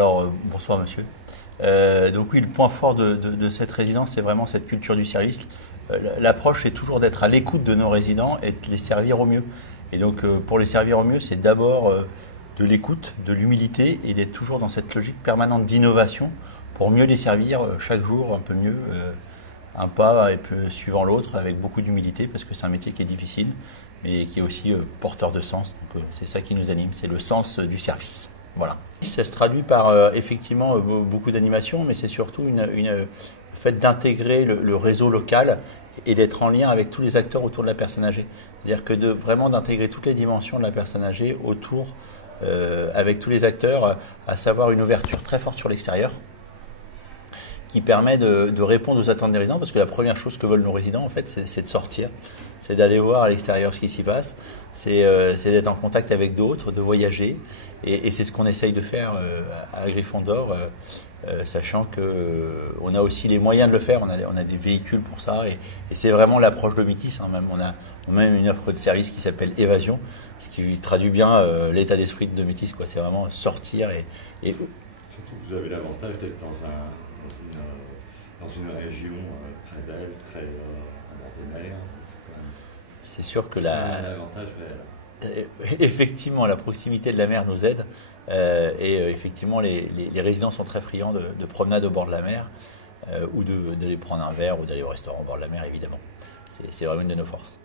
Bonsoir monsieur. Donc oui, le point fort de cette résidence, c'est vraiment cette culture du service. L'approche est toujours d'être à l'écoute de nos résidents et de les servir au mieux. Et donc pour les servir au mieux, c'est d'abord de l'écoute, de l'humilité et d'être toujours dans cette logique permanente d'innovation pour mieux les servir chaque jour un peu mieux, un pas et peu suivant l'autre avec beaucoup d'humilité parce que c'est un métier qui est difficile mais qui est aussi porteur de sens. Donc c'est ça qui nous anime, c'est le sens du service. Voilà. Ça se traduit par effectivement beaucoup d'animation, mais c'est surtout le fait d'intégrer le réseau local et d'être en lien avec tous les acteurs autour de la personne âgée. C'est-à-dire que vraiment d'intégrer toutes les dimensions de la personne âgée autour, avec tous les acteurs, à savoir une ouverture très forte sur l'extérieur, qui permet de répondre aux attentes des résidents, parce que la première chose que veulent nos résidents, en fait, c'est de sortir, c'est d'aller voir à l'extérieur ce qui s'y passe, c'est d'être en contact avec d'autres, de voyager, et c'est ce qu'on essaye de faire à Griffon d'Or, sachant qu'on a aussi les moyens de le faire, on a des véhicules pour ça, et c'est vraiment l'approche de Métis, hein, même, on a même une offre de service qui s'appelle Évasion, ce qui traduit bien l'état d'esprit de Métis, quoi. C'est vraiment sortir et... Surtout que vous avez l'avantage d'être dans une région très belle, très à bord de mer. C'est sûr que un avantage réel. Effectivement, la proximité de la mer nous aide. Effectivement, les résidents sont très friands de promenades au bord de la mer ou d'aller prendre un verre ou d'aller au restaurant au bord de la mer, évidemment. C'est vraiment une de nos forces.